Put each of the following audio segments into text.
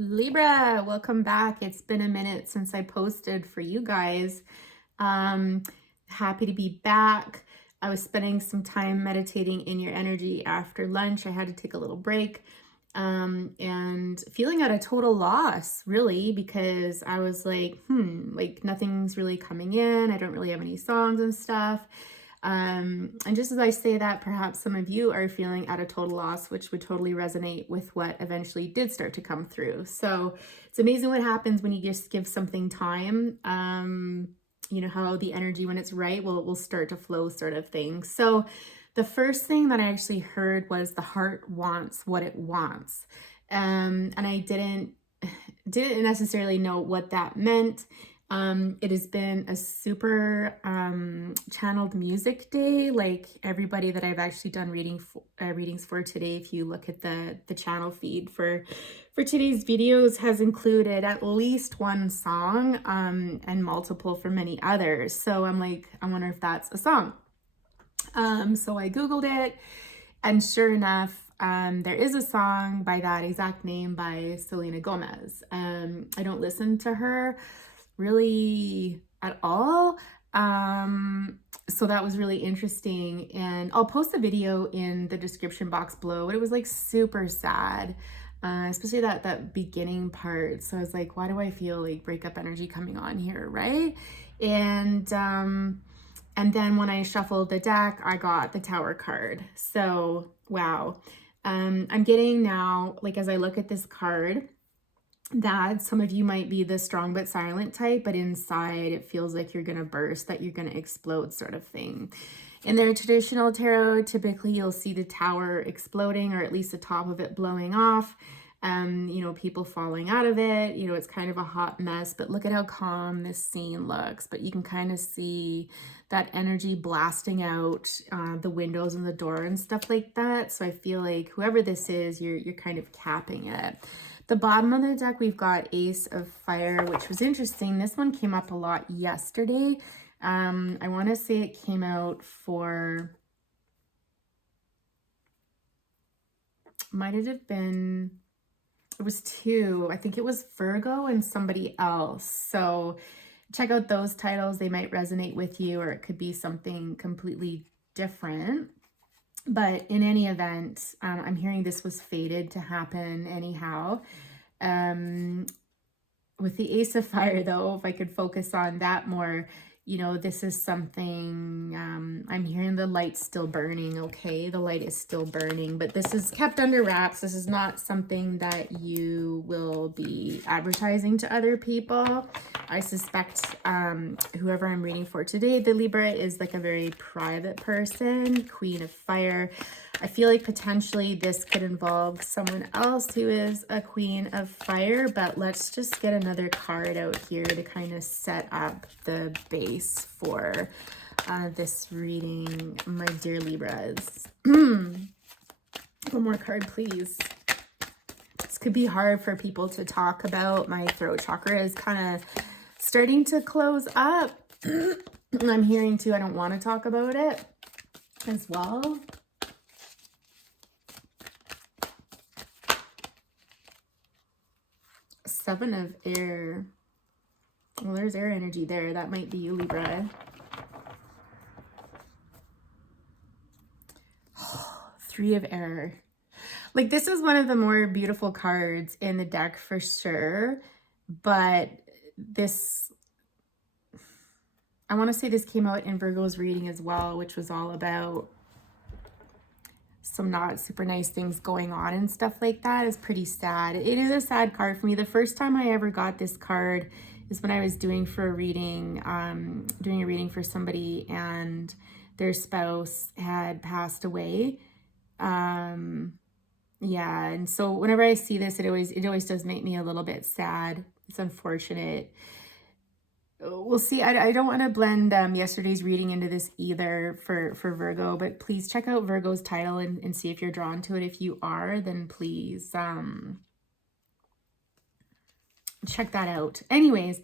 Libra, welcome back. It's been a minute since I posted for you guys. Um, Happy to be back. I was spending some time meditating in your energy after lunch. I had to take a little break and feeling at a total loss, really, because I was like nothing's really coming in. I don't really have any songs and stuff. And just as I say that, perhaps some of you are feeling at a total loss, which would totally resonate with what eventually did start to come through. So it's amazing what happens when you just give something time. You know how the energy, when it's right, will start to flow, sort of thing. So the first thing that I actually heard was the heart wants what it wants. And I didn't necessarily know what that meant. It has been a super channeled music day. Like everybody that I've actually done readings for today, if you look at the channel feed for today's videos, has included at least one song and multiple for many others. So I'm like, I wonder if that's a song. So I Googled it, and sure enough, there is a song by that exact name by Selena Gomez. I don't listen to her really at all. So that was really interesting. And I'll post a video in the description box below, but it was like super sad. Especially that beginning part. So I was like, why do I feel like breakup energy coming on here, right? And then when I shuffled the deck, I got the Tower card. So wow. I'm getting now, like as I look at this card, that some of you might be the strong but silent type, but inside it feels like you're gonna burst, that you're gonna explode, sort of thing. In their traditional tarot, typically you'll see the tower exploding, or at least the top of it blowing off. People falling out of it. It's kind of a hot mess, but look at how calm this scene looks. But you can kind of see that energy blasting out the windows and the door and stuff like that. So I feel like whoever this is, you're kind of capping it. The bottom of the deck, we've got Ace of Fire, which was interesting. This one came up a lot yesterday. I want to say it came out for, might it have been, it was two. I think it was Virgo and somebody else. So check out those titles. They might resonate with you, or it could be something completely different. But in any event, I'm hearing this was fated to happen anyhow. With the Ace of Fire, though, if I could focus on that more, this is something, I'm hearing the light's still burning, okay? The light is still burning, but this is kept under wraps. This is not something that you will be advertising to other people. I suspect whoever I'm reading for today, the Libra, is like a very private person, Queen of Fire. I feel like potentially this could involve someone else who is a Queen of Fire, but let's just get another card out here to kind of set up the base for this reading, my dear Libras. One more card, please. This could be hard for people to talk about. My throat chakra is kind of starting to close up. I'm hearing too, I don't want to talk about it as well. Seven of Air. Well, there's air energy there. That might be you, Libra. Three of Air. Like, this is one of the more beautiful cards in the deck for sure. But this, I want to say this came out in Virgo's reading as well, which was all about some not super nice things going on and stuff like that. Is pretty sad. It is a sad card for me. The first time I ever got this card is when I was doing a reading for somebody, and their spouse had passed away. Yeah, and so whenever I see this, it always does make me a little bit sad. It's unfortunate. We'll see. I don't want to blend yesterday's reading into this either for Virgo, but please check out Virgo's title and see if you're drawn to it. If you are, then please check that out. Anyways,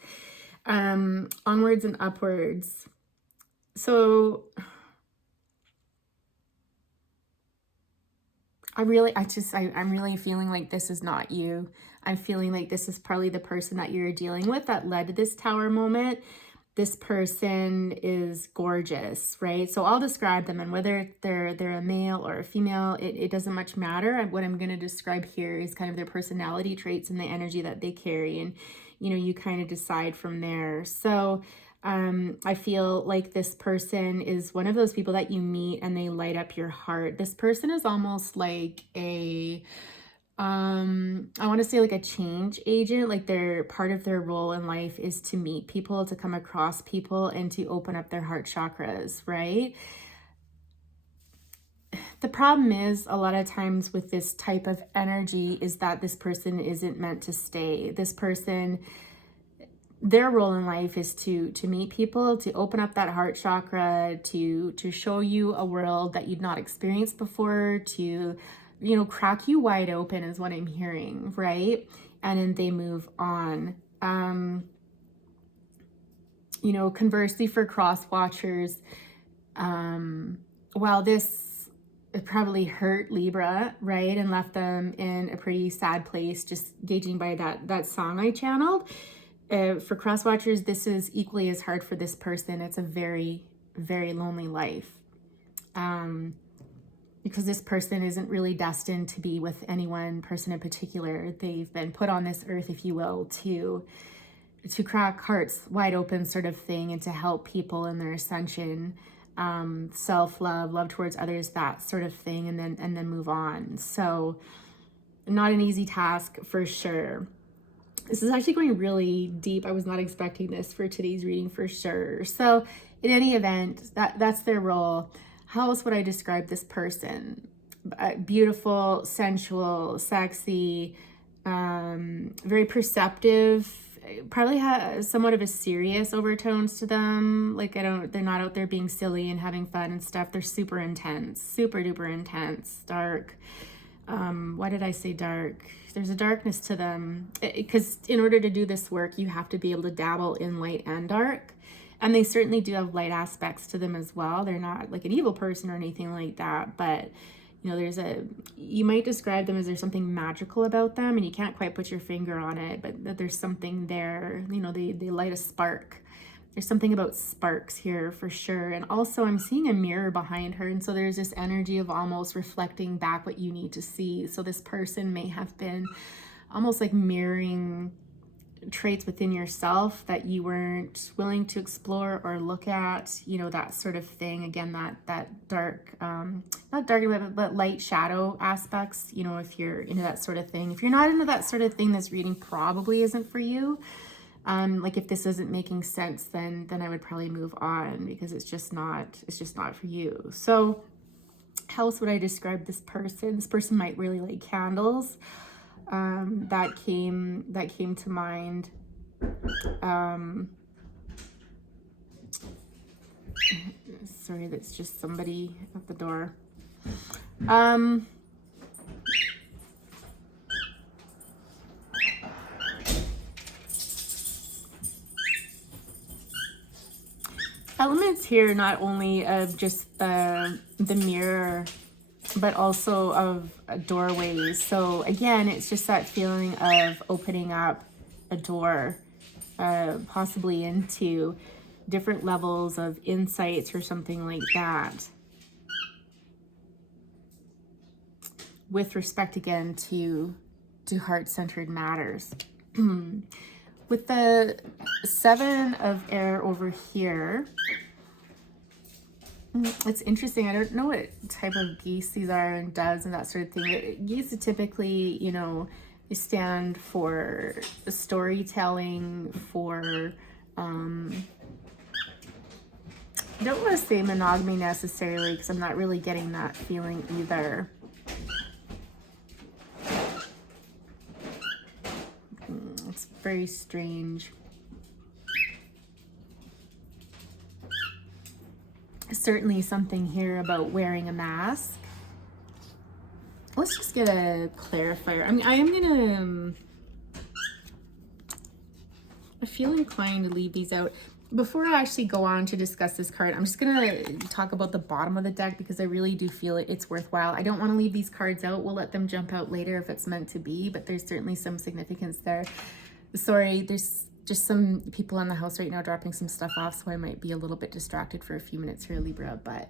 onwards and upwards. So I'm really feeling like this is not you. I'm feeling like this is probably the person that you're dealing with that led to this tower moment. This person is gorgeous, right? So I'll describe them, and whether they're a male or a female, it doesn't much matter. What I'm going to describe here is kind of their personality traits and the energy that they carry, and you kind of decide from there. So I feel like this person is one of those people that you meet and they light up your heart. This person is almost like a I want to say like a change agent. Like their part of their role in life is to meet people, to come across people, and to open up their heart chakras, right? The problem is a lot of times with this type of energy is that this person isn't meant to stay. This person, their role in life is to meet people, to open up that heart chakra, to show you a world that you'd not experienced before, to crack you wide open is what I'm hearing, right? And then they move on. Conversely, for cross watchers, while this probably hurt Libra, right, and left them in a pretty sad place, just gauging by that song I channeled, for cross watchers, this is equally as hard for this person. It's a very, very lonely life. Because this person isn't really destined to be with any one person in particular. They've been put on this earth, if you will, to crack hearts wide open sort of thing, and to help people in their ascension, self-love, love towards others, that sort of thing, and then move on. So not an easy task for sure. This is actually going really deep. I was not expecting this for today's reading for sure. So in any event, that's their role. How else would I describe this person? Beautiful, sensual, sexy, very perceptive, probably has somewhat of a serious overtones to them. Like they're not out there being silly and having fun and stuff. They're super intense, super duper intense, dark. Why did I say dark? There's a darkness to them, because in order to do this work, you have to be able to dabble in light and dark. And they certainly do have light aspects to them as well. They're not like an evil person or anything like that, but you might describe them as there's something magical about them, and you can't quite put your finger on it, but there's something there. They light a spark. There's something about sparks here for sure. And also I'm seeing a mirror behind her, and so there's this energy of almost reflecting back what you need to see. So this person may have been almost like mirroring traits within yourself that you weren't willing to explore or look at, that sort of thing. Again, that dark, not dark, but light shadow aspects, if you're into that sort of thing. If you're not into that sort of thing, this reading probably isn't for you. Like if this isn't making sense, then I would probably move on, because it's just not for you. So how else would I describe this person? This person might really like candles. That came to mind. Sorry, that's just somebody at the door. Elements here, not only of just the mirror, but also of doorways. So again, it's just that feeling of opening up a door, possibly into different levels of insights or something like that. With respect again to heart-centered matters. With the 7 of air over here, it's interesting. I don't know what type of geese these are and doves and that sort of thing. Geese typically, they stand for storytelling, for, I don't want to say monogamy necessarily, because I'm not really getting that feeling either. It's very strange. Certainly something here about wearing a mask. Let's just get a clarifier. I mean, I am gonna, I feel inclined to leave these out. Before I actually go on to discuss this card, I'm just going to talk about the bottom of the deck because I really do feel it's worthwhile. I don't want to leave these cards out. We'll let them jump out later if it's meant to be, but there's certainly some significance there. Sorry, there's just some people in the house right now dropping some stuff off, so I might be a little bit distracted for a few minutes here, Libra, but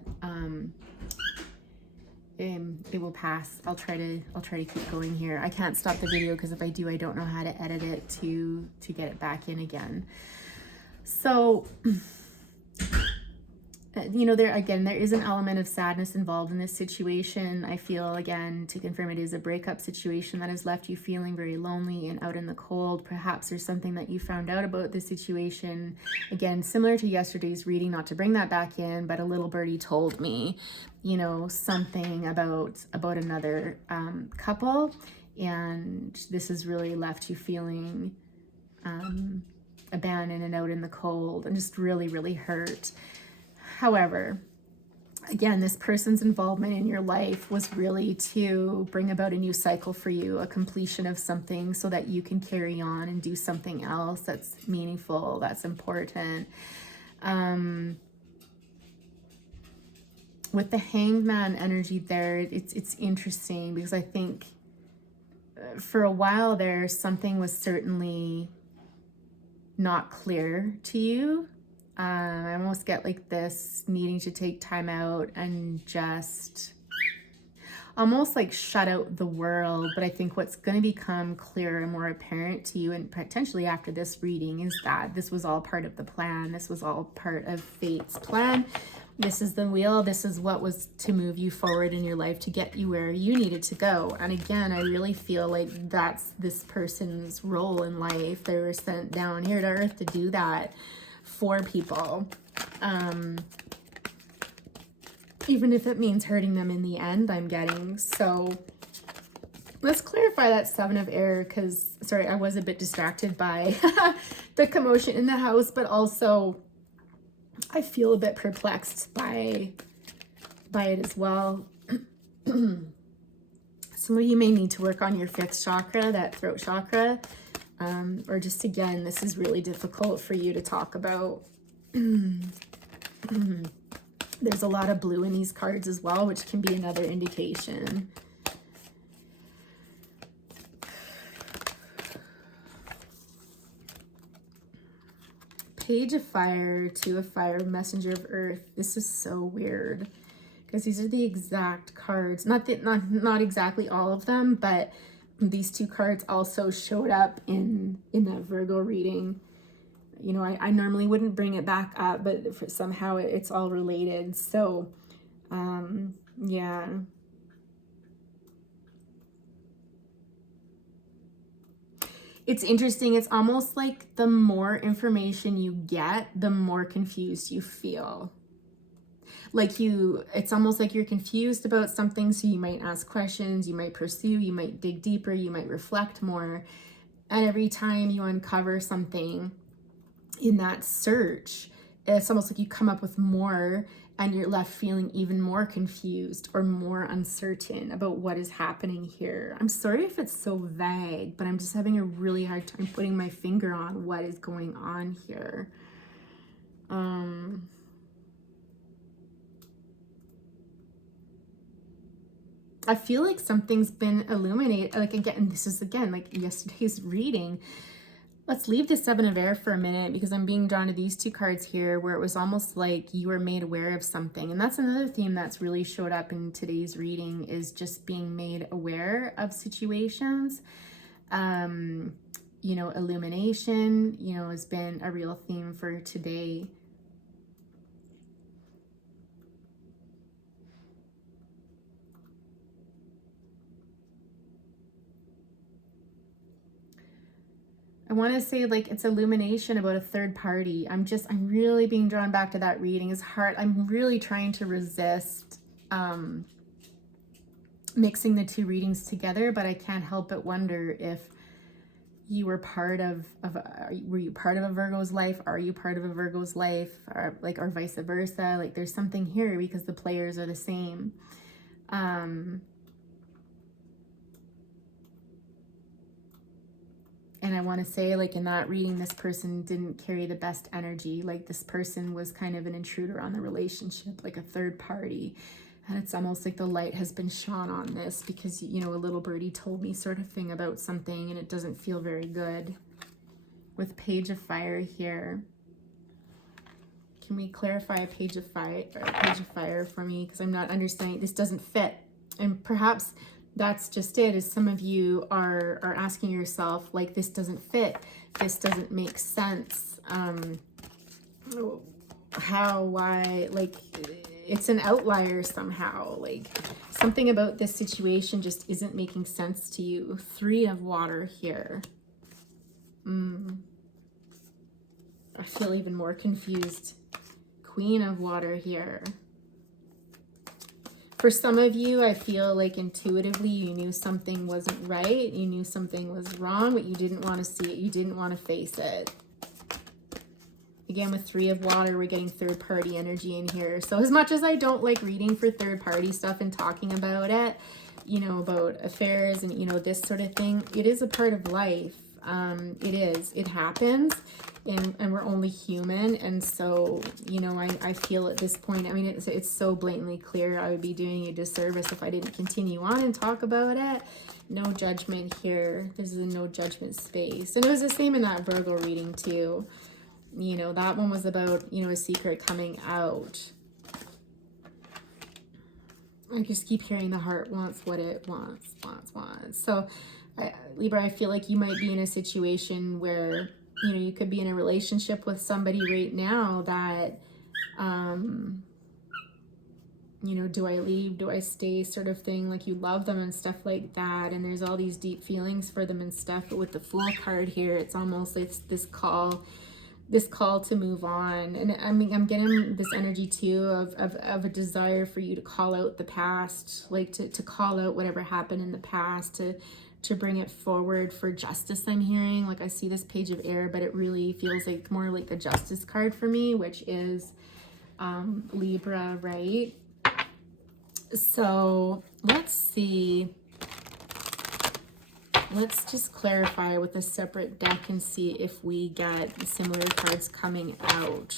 it will pass. I'll try to keep going here. I can't stop the video because if I do, I don't know how to edit it to get it back in again. So, you know, there is an element of sadness involved in this situation. I feel, again, to confirm, it is a breakup situation that has left you feeling very lonely and out in the cold. Perhaps there's something that you found out about this situation. Again, similar to yesterday's reading, not to bring that back in, but a little birdie told me, you know, something about another couple. And this has really left you feeling abandoned and out in the cold and just really, really hurt. However, again, this person's involvement in your life was really to bring about a new cycle for you, a completion of something so that you can carry on and do something else that's meaningful, that's important. With the Hanged Man energy there, it's interesting because I think for a while there, something was certainly not clear to you. I almost get like this needing to take time out and just almost like shut out the world. But I think what's going to become clearer and more apparent to you, and potentially after this reading, is that this was all part of the plan. This was all part of fate's plan. This is the wheel. This is what was to move you forward in your life to get you where you needed to go. And again, I really feel like that's this person's role in life. They were sent down here to earth to do that for people. Even if it means hurting them in the end, I'm getting. So let's clarify that Seven of Air because, sorry, I was a bit distracted by the commotion in the house, but also I feel a bit perplexed by it as well. Some of you may need to work on your fifth chakra, that throat chakra, or just, again, this is really difficult for you to talk about. There's a lot of blue in these cards as well, which can be another indication. Page of Fire, Two of Fire, Messenger of Earth. This is so weird because these are the exact cards. Not exactly all of them, but these two cards also showed up in that Virgo reading. You know, I normally wouldn't bring it back up, but somehow it's all related. So, yeah. It's interesting. It's almost like the more information you get, the more confused you feel. Like it's almost like you're confused about something, so you might ask questions, you might pursue, you might dig deeper, you might reflect more. And every time you uncover something in that search, it's almost like you come up with more and you're left feeling even more confused or more uncertain about what is happening here. I'm sorry if it's so vague, but I'm just having a really hard time putting my finger on what is going on here. I feel like something's been illuminated. Like, again, this is, again, like yesterday's reading. Let's leave the Seven of Air for a minute because I'm being drawn to these two cards here where it was almost like you were made aware of something. And that's another theme that's really showed up in today's reading, is just being made aware of situations. You know, illumination, you know, has been a real theme for today. I want to say, like, it's illumination about a third party. I'm really being drawn back to that reading. It's hard. I'm really trying to resist mixing the two readings together, but I can't help but wonder if you were were you part of a Virgo's life? Are you part of a Virgo's life? Or vice versa? Like, there's something here because the players are the same. And I want to say, like in that reading, this person didn't carry the best energy. Like this person was kind of an intruder on the relationship, like a third party. And it's almost like the light has been shone on this because, you know, a little birdie told me sort of thing about something and it doesn't feel very good. With Page of Fire here. Can we clarify a Page of Fire for me? Because I'm not understanding. This doesn't fit. And perhaps that's just it, is some of you are asking yourself, like, this doesn't fit. This doesn't make sense. How, why, like, it's an outlier somehow. Like, something about this situation just isn't making sense to you. 3 of Water here. I feel even more confused. Queen of Water here. For some of you, I feel like intuitively you knew something wasn't right. You knew something was wrong, but you didn't want to see it. You didn't want to face it. Again, with 3 of Water, we're getting third party energy in here. So as much as I don't like reading for third party stuff and talking about it, you know, about affairs and, you know, this sort of thing, it is a part of life. It is. It happens. And we're only human. And so, you know, I feel at this point, I mean, it's so blatantly clear I would be doing you a disservice if I didn't continue on and talk about it. No judgment here. This is a no judgment space. And it was the same in that Virgo reading too. You know, that one was about, you know, a secret coming out. I just keep hearing the heart wants what it wants. So, Libra, I feel like you might be in a situation where, you know, you could be in a relationship with somebody right now that, you know, do I leave, do I stay sort of thing, like you love them and stuff like that, and there's all these deep feelings for them and stuff, but with the Fool card here, it's almost like this call to move on. And I mean, I'm getting this energy too of a desire for you to call out the past, like to call out whatever happened in the past, to bring it forward for justice. I'm hearing, like, I see this Page of Air, but it really feels like more like the Justice card for me, which is Libra, right? So let's see. Let's just clarify with a separate deck and see if we get similar cards coming out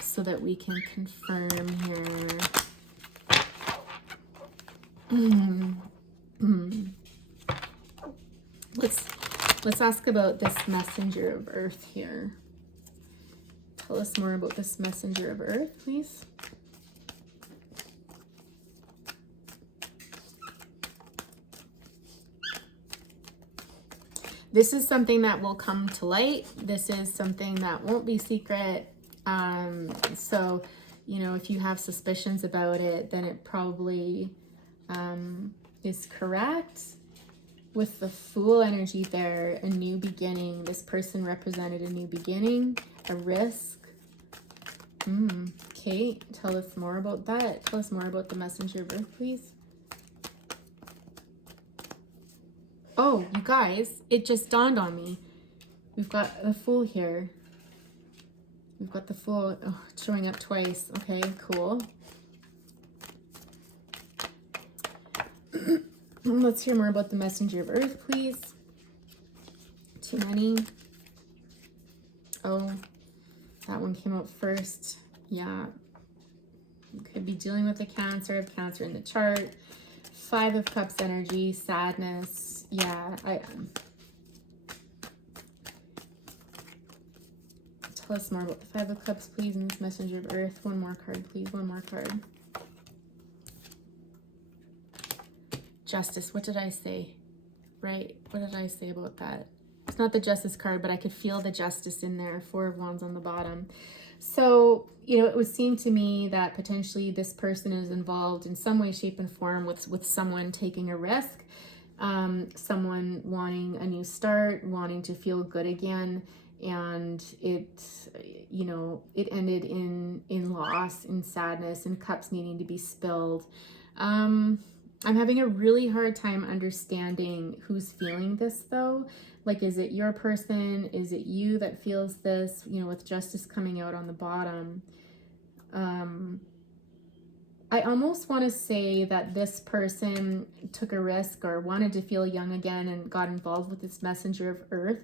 so that we can confirm here. Let's ask about this Messenger of Earth here. Tell us more about this Messenger of Earth, please. This is something that will come to light. This is something that won't be secret. So, you know, if you have suspicions about it, then it probably is correct. With the Fool energy there, a new beginning. This person represented a new beginning, a risk. Okay, tell us more about that. Tell us more about the Messenger of Earth, please. Oh, you guys, it just dawned on me. We've got the Fool here. We've got the Fool showing up twice. Okay, cool. Let's hear more about the Messenger of Earth, please. Too many. Oh, that one came out first. Yeah. You could be dealing with a Cancer. I have Cancer in the chart. 5 of Cups energy, sadness. Yeah, tell us more about the 5 of Cups, please, in this Messenger of Earth. One more card, please. One more card. Justice. What did I say? Right. What did I say about that? It's not the Justice card, but I could feel the Justice in there. 4 of Wands on the bottom. So, you know, it would seem to me that potentially this person is involved in some way, shape, and form with someone taking a risk, someone wanting a new start, wanting to feel good again, and it, you know, it ended in loss, in sadness, and cups needing to be spilled. I'm having a really hard time understanding who's feeling this though. Like, is it your person? Is it you that feels this? You know, with Justice coming out on the bottom. I almost want to say that this person took a risk or wanted to feel young again and got involved with this messenger of earth,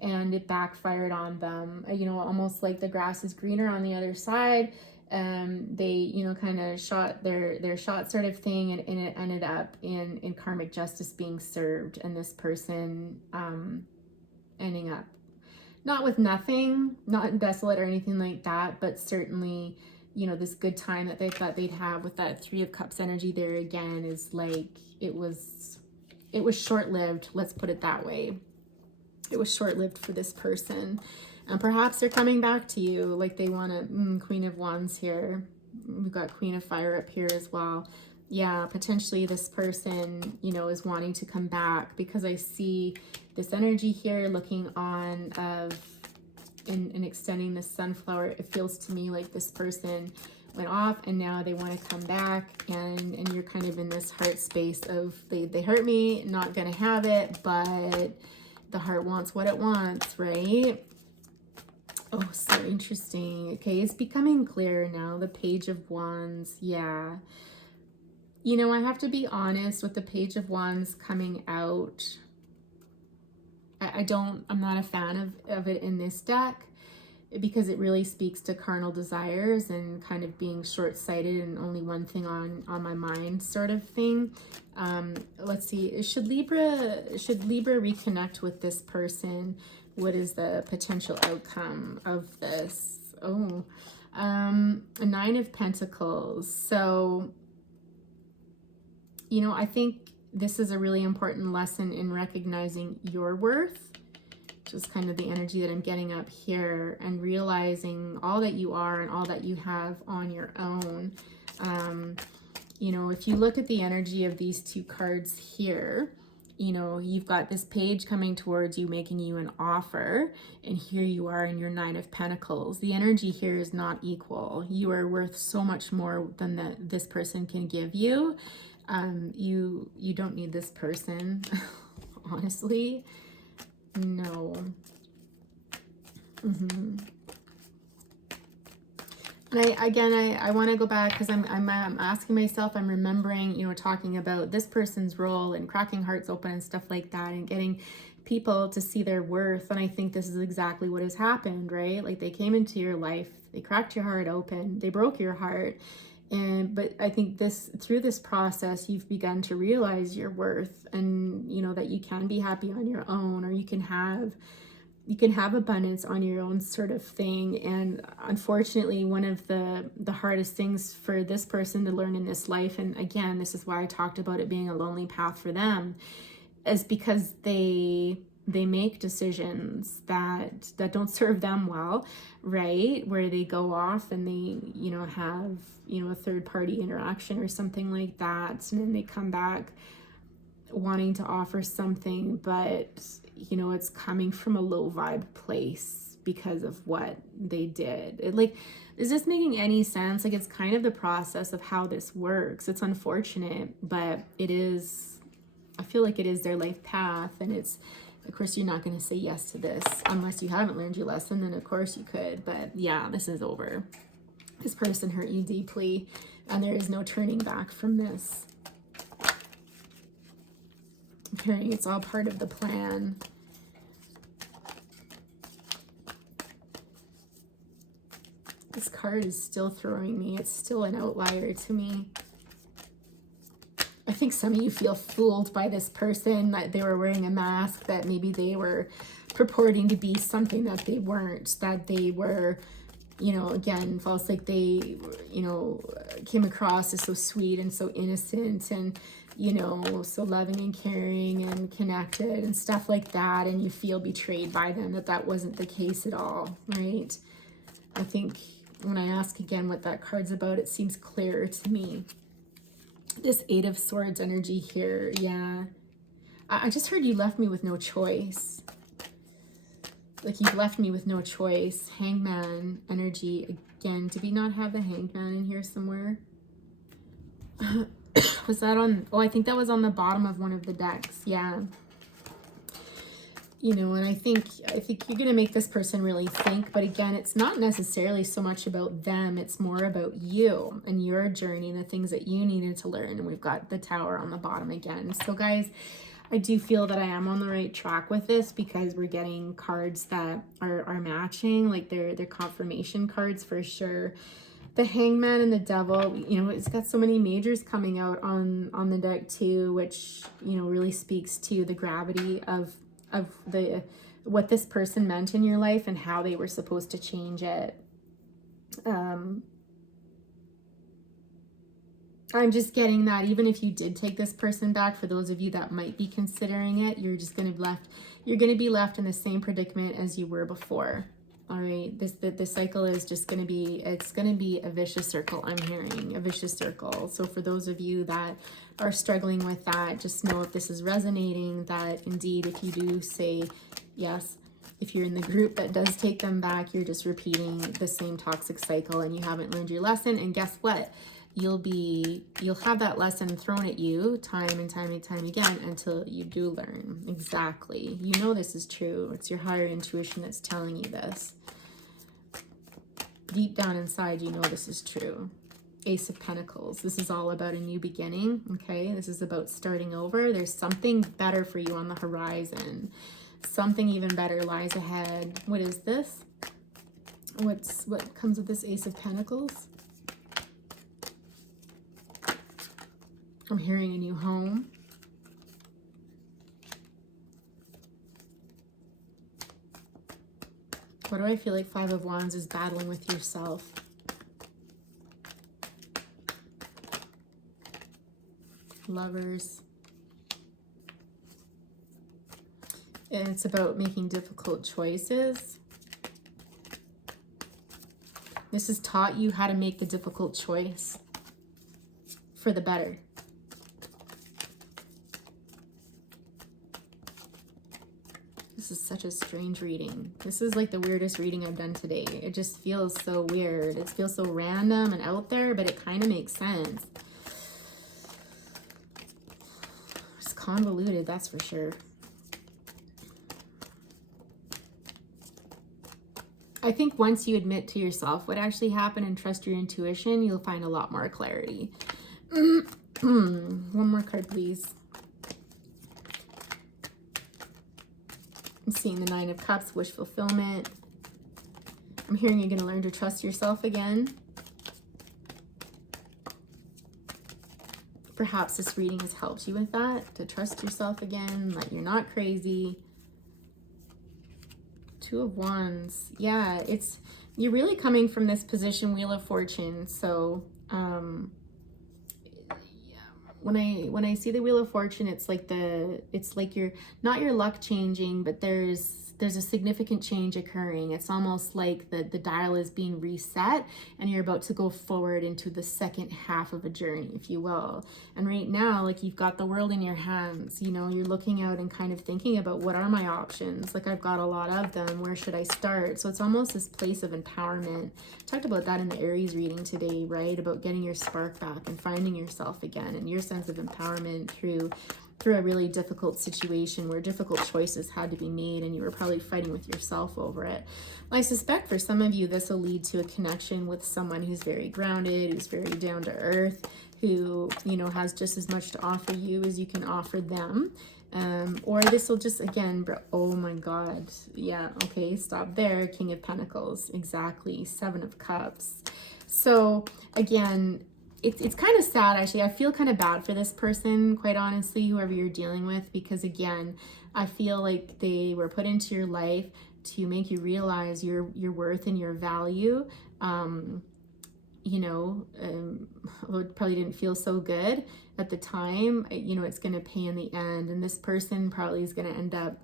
and it backfired on them. You know, almost like the grass is greener on the other side. They, you know, kind of shot their shot sort of thing, and it ended up in karmic justice being served, and this person ending up not with nothing, not desolate or anything like that, but certainly, you know, this good time that they thought they'd have with that Three of Cups energy there again is like, it was short-lived. Let's put it that way. It was short-lived for this person. And perhaps they're coming back to you like they want to, Queen of Wands here. We've got Queen of Fire up here as well. Yeah, potentially this person, you know, is wanting to come back, because I see this energy here looking on of and extending the sunflower. It feels to me like this person went off and now they want to come back, and you're kind of in this heart space of they hurt me, not gonna have it, but the heart wants what it wants, right? Oh, so interesting. Okay, it's becoming clearer now. The Page of Wands. Yeah. You know, I have to be honest with the Page of Wands coming out. I'm not a fan of it in this deck, because it really speaks to carnal desires and kind of being short-sighted and only one thing on my mind sort of thing. Let's see, should Libra reconnect with this person? What is the potential outcome of this? Oh, a Nine of Pentacles. So, you know, I think this is a really important lesson in recognizing your worth, which is kind of the energy that I'm getting up here, and realizing all that you are and all that you have on your own. You know, if you look at the energy of these two cards here, you know, you've got this page coming towards you, making you an offer, and here you are in your Nine of Pentacles. The energy here is not equal. You are worth so much more than this person can give you. You don't need this person, honestly. No. And I want to go back, because I'm asking myself, I'm remembering, you know, talking about this person's role and cracking hearts open and stuff like that, and getting people to see their worth. And I think this is exactly what has happened, right? Like, they came into your life, they cracked your heart open, they broke your heart. But I think through this process, you've begun to realize your worth, and, you know, that you can be happy on your own, or you can have abundance on your own sort of thing. And unfortunately, one of the hardest things for this person to learn in this life, and again, this is why I talked about it being a lonely path for them, is because they make decisions that don't serve them well, right? Where they go off and they, you know, have, you know, a third party interaction or something like that, and then they come back wanting to offer something, but, you know, it's coming from a low vibe place because of what they did. Is this making any sense? Like, it's kind of the process of how this works. It's unfortunate, but it is, I feel like it is their life path. And it's, of course, you're not going to say yes to this unless you haven't learned your lesson. Then of course you could, but yeah, this is over. This person hurt you deeply, and there is no turning back from this. I'm hearing it's all part of the plan. This card is still throwing me. It's still an outlier to me. I think some of you feel fooled by this person, that they were wearing a mask, that maybe they were purporting to be something that they weren't, that they were, you know, again, false, like they, you know, came across as so sweet and so innocent and, you know, so loving and caring and connected and stuff like that, and you feel betrayed by them, that wasn't the case at all, right? I think when I ask again what that card's about, it seems clearer to me. This Eight of Swords energy here, yeah. I just heard you left me with no choice. Like, you've left me with no choice. Hangman energy again. Did we not have the Hangman in here somewhere? Was that on? Oh, I think that was on the bottom of one of the decks. Yeah. You know, and I think you're going to make this person really think, but again, it's not necessarily so much about them, it's more about you and your journey and the things that you needed to learn. And we've got the Tower on the bottom again. So guys, I do feel that I am on the right track with this, because we're getting cards that are matching, like they're confirmation cards for sure. The Hangman and the Devil, you know, it's got so many majors coming out on the deck too, which, you know, really speaks to the gravity of the what this person meant in your life and how they were supposed to change it. I'm just getting that even if you did take this person back, for those of you that might be considering it, you're just going to be left in the same predicament as you were before. All right, the cycle is just going to be, it's going to be a vicious circle. I'm hearing a vicious circle. So for those of you that are struggling with that, just know if this is resonating, that indeed, if you do say yes, if you're in the group that does take them back, you're just repeating the same toxic cycle and you haven't learned your lesson. And guess what? You'll have that lesson thrown at you time and time and time again until you do learn. Exactly. You know this is true. It's your higher intuition that's telling you this. Deep down inside, you know this is true. Ace of Pentacles. This is all about a new beginning, okay? This is about starting over. There's something better for you on the horizon. Something even better lies ahead. What is this? What comes with this Ace of Pentacles? I'm hearing a new home. What do I feel like Five of Wands is battling with yourself? Lovers. And it's about making difficult choices. This has taught you how to make the difficult choice for the better. This is such a strange reading. This is like the weirdest reading I've done today. It just feels so weird. It feels so random and out there, but it kind of makes sense. It's convoluted, that's for sure. I think once you admit to yourself what actually happened and trust your intuition, you'll find a lot more clarity. One more card, please. I'm seeing the Nine of Cups, wish fulfillment. I'm hearing you're going to learn to trust yourself again. Perhaps this reading has helped you with that, to trust yourself again, that you're not crazy. Two of Wands. Yeah, you're really coming from this position, Wheel of Fortune. So, when I see the Wheel of Fortune, it's like you're not your luck changing, but there's a significant change occurring. It's almost like the dial is being reset and you're about to go forward into the second half of a journey, if you will. And right now, like, you've got the world in your hands. You know, you're looking out and kind of thinking about, what are my options? Like, I've got a lot of them. Where should I start? So it's almost this place of empowerment. I talked about that in the Aries reading today, right? About getting your spark back and finding yourself again, and your sense of empowerment through a really difficult situation where difficult choices had to be made and you were probably fighting with yourself over it. I suspect for some of you, this will lead to a connection with someone who's very grounded, who's very down to earth, who, you know, has just as much to offer you as you can offer them. Or this will just, again, oh my God. Yeah, okay, stop there. King of Pentacles, exactly. Seven of Cups. So again, it's kind of sad, actually. I feel kind of bad for this person, quite honestly, whoever you're dealing with, because again, I feel like they were put into your life to make you realize your worth and your value. You know, it probably didn't feel so good at the time. You know, it's going to pay in the end, and this person probably is going to end up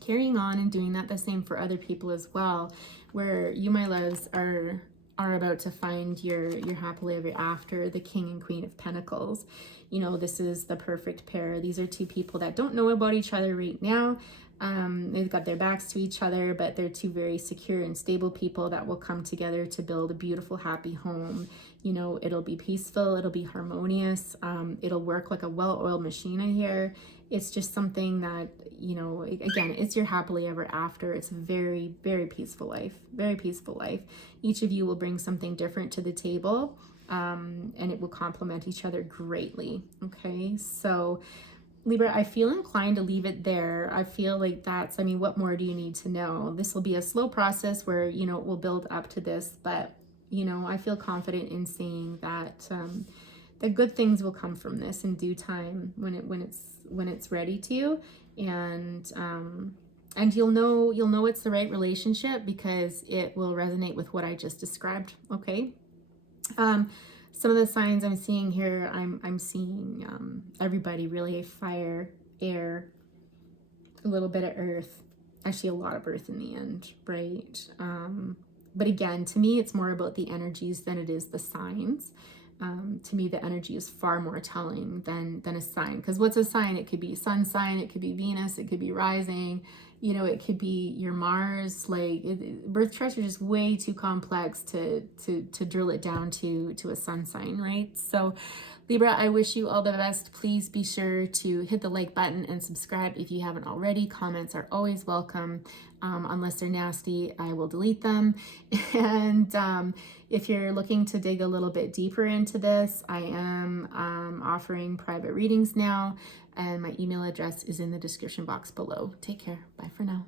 carrying on and doing that the same for other people as well, where you, my loves, are about to find your happily ever after, the King and Queen of Pentacles. You know, this is the perfect pair. These are two people that don't know about each other right now. They've got their backs to each other, but they're two very secure and stable people that will come together to build a beautiful, happy home. You know, it'll be peaceful, it'll be harmonious, it'll work like a well-oiled machine, I hear. It's just something that, you know, again, it's your happily ever after. It's a very, very peaceful life, very peaceful life. Each of you will bring something different to the table, and it will complement each other greatly. Okay, so Libra, I feel inclined to leave it there. I feel like I mean, what more do you need to know? This will be a slow process where, you know, it will build up to this, but, you know, I feel confident in saying that that good things will come from this in due time when it's ready to, and you'll know it's the right relationship because it will resonate with what I just described. Okay. Some of the signs I'm seeing here, I'm seeing everybody really: fire, air, a little bit of earth, actually a lot of earth in the end, right? But again, to me, it's more about the energies than it is the signs. To me, the energy is far more telling than a sign. Because what's a sign? It could be sun sign, it could be Venus, it could be rising, you know, it could be your Mars. Like birth charts are just way too complex to drill it down to a sun sign, right? So Libra, I wish you all the best. Please be sure to hit the like button and subscribe if you haven't already. Comments are always welcome. Unless they're nasty, I will delete them. And if you're looking to dig a little bit deeper into this, I am offering private readings now, and my email address is in the description box below. Take care. Bye for now.